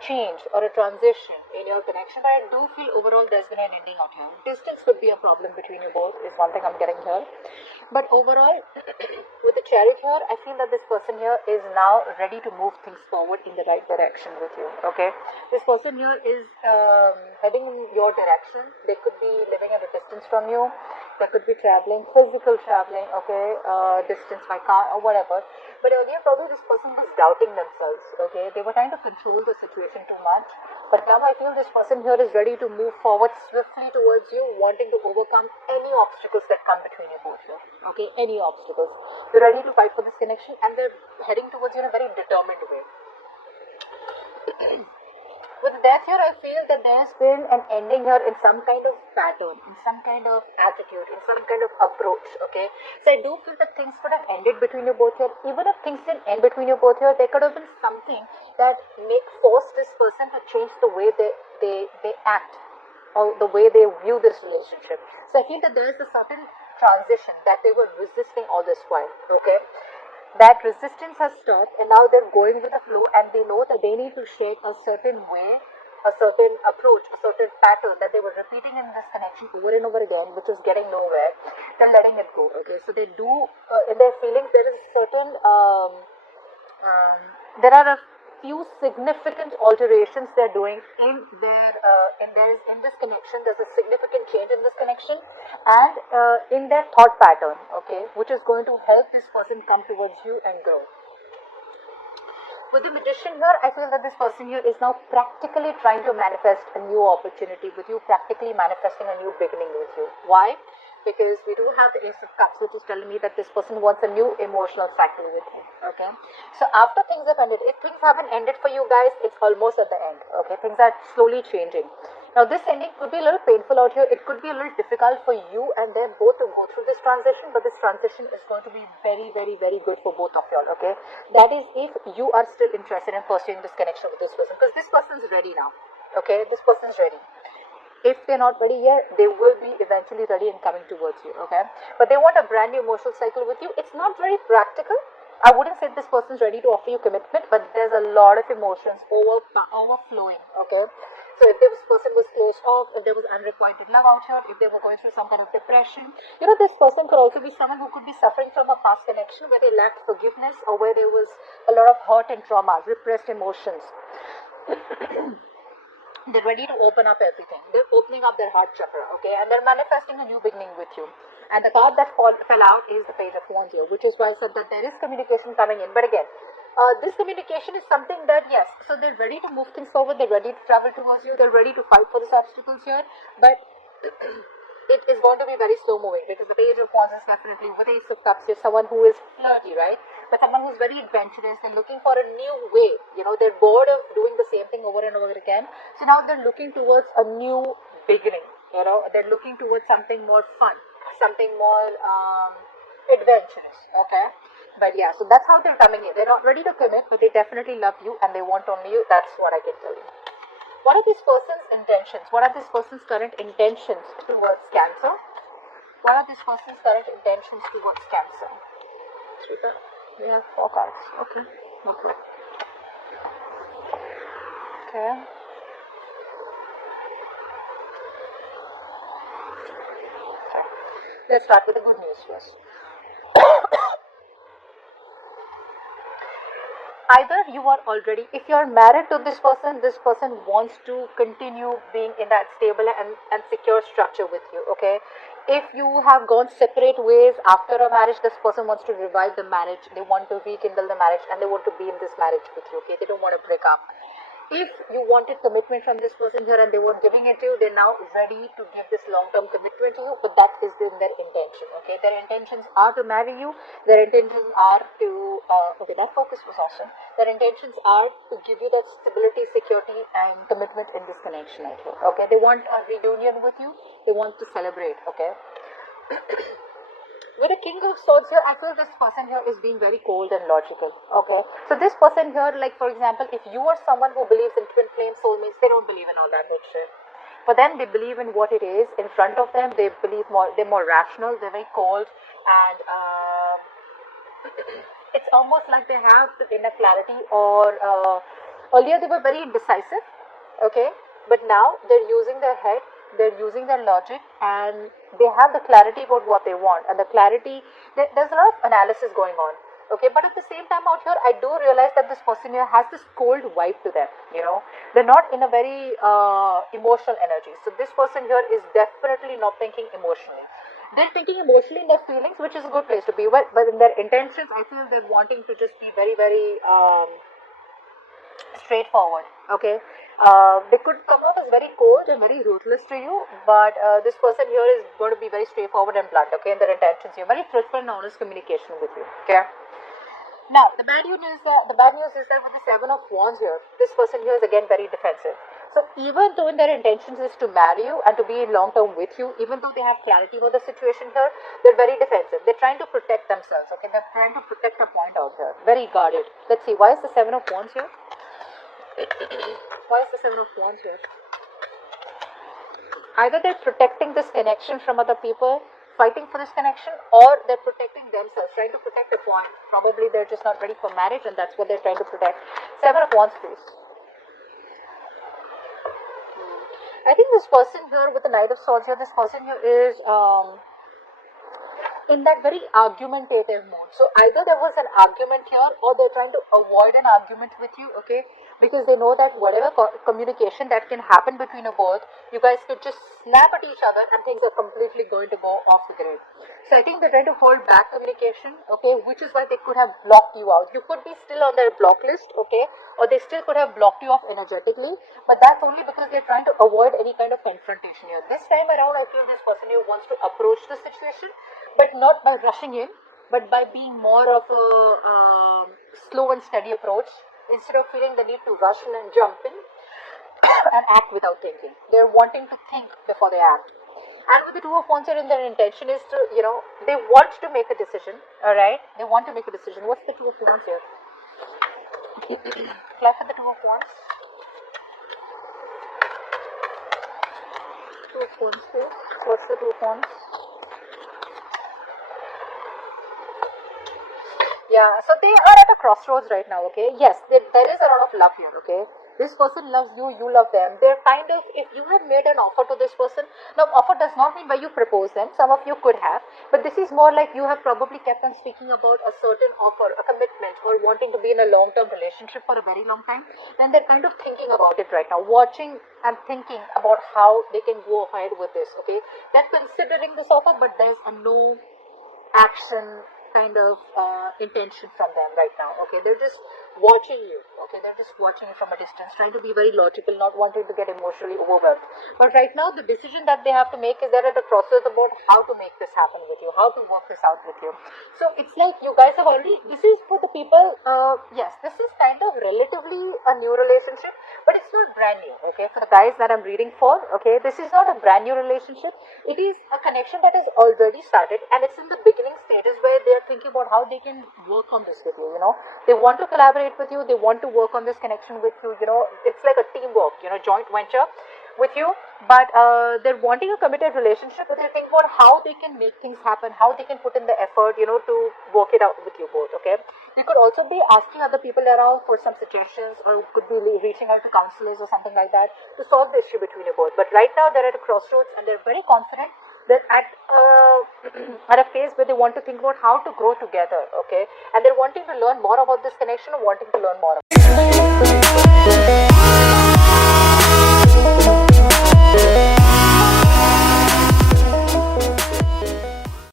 change or a transition in your connection, but I do feel overall there's been an ending out here. Distance could be a problem between you both, is one thing I'm getting here. But overall, with the Chariot here, I feel that this person here is now ready to move things forward in the right direction with you, okay? This person here is heading in your direction. They could be living at a distance from you. They could be traveling, physical traveling, okay, distance by car or whatever. But earlier, probably this person was doubting themselves, okay? They were trying to control the situation too much. But now I feel this person here is ready to move forward swiftly towards you, wanting to overcome any obstacles that come between you both here, okay? Any obstacles. They're ready to fight for this connection, and they're heading towards you in a very determined way. With death here, I feel that there's been an ending here in some kind of pattern, in some kind of attitude, in some kind of approach, okay? So I do feel that things could have ended between you both here. Even if things didn't end between you both here, there could have been something that forced this person to change the way they act or the way they view this relationship. So I feel that there is a certain transition that they were resisting all this while, okay? That resistance has stopped, and now they're going with the flow, and they know that they need to shape a certain way, a certain approach, a certain pattern that they were repeating in this connection over and over again, which is getting nowhere. They're letting it go, okay? So they do, in their feelings, there is certain, there are a few significant alterations they're doing in this connection. There's a significant change in this connection and in their thought pattern, okay, which is going to help this person come towards you and grow. With the Magician here, I feel that this person here is now practically trying to manifest a new opportunity with you, practically manifesting a new beginning with you. Why? Because we do have the Ace of Cups, which is telling me that this person wants a new emotional cycle with you, okay? So after things have ended, if things haven't ended for you guys, it's almost at the end, okay? Things are slowly changing. Now this ending could be a little painful out here. It could be a little difficult for you and them both to go through this transition, but this transition is going to be very, very, very good for both of y'all, okay? That is if you are still interested in pursuing this connection with this person, because this person is ready now, okay? This person is ready. If they're not ready yet, they will be eventually ready and coming towards you, okay? But they want a brand new emotional cycle with you. It's not very practical. I wouldn't say this person's ready to offer you commitment, but there's a lot of emotions overflowing, okay? So if this person was closed off, if there was unrequited love out here, if they were going through some kind of depression, you know, this person could also be someone who could be suffering from a past connection where they lacked forgiveness or where there was a lot of hurt and trauma, repressed emotions. They're ready to open up everything. They're opening up their heart chakra, okay? And they're manifesting a new beginning with you. And the card that fell out is the Page of Wands here, which is why I said that there is communication coming in. But again, this communication is something that, yes, so they're ready to move things forward. They're ready to travel towards you. They're ready to fight for these obstacles here. But it is going to be very slow moving, because the Page of Wands is definitely, with Ace of Cups, is someone who is flirty, right? But someone who's very adventurous and looking for a new way. You know, they're bored of doing the same thing over and over again. So now they're looking towards a new beginning. You know, they're looking towards something more fun, something more adventurous, okay? But yeah, so that's how they're coming in. They're not ready to commit, but they definitely love you and they want only you. That's what I can tell you. What are this person's intentions? What are this person's current intentions towards Cancer? What are this person's current intentions towards Cancer? Sweeper. We have 4 cards. Okay. Okay. Okay. Okay. Let's start with the good news first. Either you are already, if you are married to this person wants to continue being in that stable and secure structure with you, okay? If you have gone separate ways after a marriage, this person wants to revive the marriage. They want to rekindle the marriage and they want to be in this marriage with you, okay? They don't want to break up. If you wanted commitment from this person here and they weren't giving it to you, they're now ready to give this long-term commitment to you, but that is in their intention, okay? Their intentions are to marry you. Their intentions are to, okay, that focus was awesome. Their intentions are to give you that stability, security, and commitment in this connection, okay? They want a reunion with you. They want to celebrate, okay? With the King of Swords here, I feel this person here is being very cold and logical, okay? So this person here, like for example, if you are someone who believes in twin flame soulmates, they don't believe in all that shit. For them, they believe in what it is in front of them. They believe more, they're more rational, they're very cold, and it's almost like they have the inner clarity or Earlier they were very indecisive, okay, but now they're using their head, they're using their logic, and they have the clarity about what they want, and the clarity, there's a lot of analysis going on, okay. But at the same time out here, I do realize that this person here has this cold vibe to them, you know. They're not in a very emotional energy. So this person here is definitely not thinking emotionally. They're thinking emotionally in their feelings, which is a good place to be. But in their intentions, I feel they're wanting to just be very, very straightforward. Okay, they could come off as very cold and very ruthless to you, but this person here is going to be very straightforward and blunt. Okay, in their intentions, here, very truthful and honest communication with you. Okay. Now, the bad news is that with the Seven of Wands here, this person here is again very defensive. So even though in their intentions is to marry you and to be in long term with you, even though they have clarity about the situation here, they're very defensive. They're trying to protect themselves. Okay, they're trying to protect a point out here. Very guarded. Let's see, why is the Seven of Wands here? Why is the Seven of Wands here? Either they're protecting this connection from other people, fighting for this connection, or they're protecting themselves, trying to protect a point. Probably they're just not ready for marriage, and that's what they're trying to protect. Seven of Wands, please. I think this person here with the Knight of Swords here, this person here is in that very argumentative mode. So either there was an argument here, or they're trying to avoid an argument with you, okay? Because they know that whatever communication that can happen between you both, you guys could just snap at each other and things are completely going to go off the grid. So I think they're trying to hold back communication, okay? Which is why they could have blocked you out. You could be still on their block list, okay? Or they still could have blocked you off energetically, but that's only because they're trying to avoid any kind of confrontation here. This time around, I feel this person here wants to approach the situation, but not by rushing in, but by being more of a slow and steady approach, instead of feeling the need to rush in and jump in and act without thinking. They're wanting to think before they act. And with the Two of Wands here, their intention is to, you know, they want to make a decision, alright? They want to make a decision. What's the Two of Wands here? Clap for the Two of Wands. Two of Wands, please. What's the Two of Wands? Yeah, so they are at a crossroads right now, okay? Yes, there is a lot of love here, okay? This person loves you, you love them. They're kind of, if you have made an offer to this person, now offer does not mean where you propose them. Some of you could have, but this is more like you have probably kept on speaking about a certain offer, a commitment, or wanting to be in a long-term relationship for a very long time. Then they're kind of thinking about it right now, watching and thinking about how they can go ahead with this, okay? They're considering this offer, but there's a no action kind of intention from them right now, okay? They're just watching you, okay? They're just watching you from a distance, trying to be very logical, not wanting to get emotionally overwhelmed. But right now, the decision that they have to make is they're at a crossroads about how to make this happen with you, how to work this out with you. So it's like you guys have already, this is for the people, yes, this is kind of relatively a new relationship, but it's not brand new, okay? For the guys that I'm reading for, okay, this is not a brand new relationship. It is a connection that has already started, and it's in the beginning stages where they're thinking about how they can work on this with you, you know. They want to collaborate with you, they want to work on this connection with you, you know. It's like a teamwork, you know, joint venture with you, but they're wanting a committed relationship, but they're thinking about how they can make things happen, how they can put in the effort, you know, to work it out with you both, okay? They could also be asking other people around for some suggestions, or could be reaching out to counselors or something like that to solve the issue between you both. But right now they're at a crossroads and they're very confident. They're at at a phase where they want to think about how to grow together, okay? And they're wanting to learn more about this connection, or wanting to learn more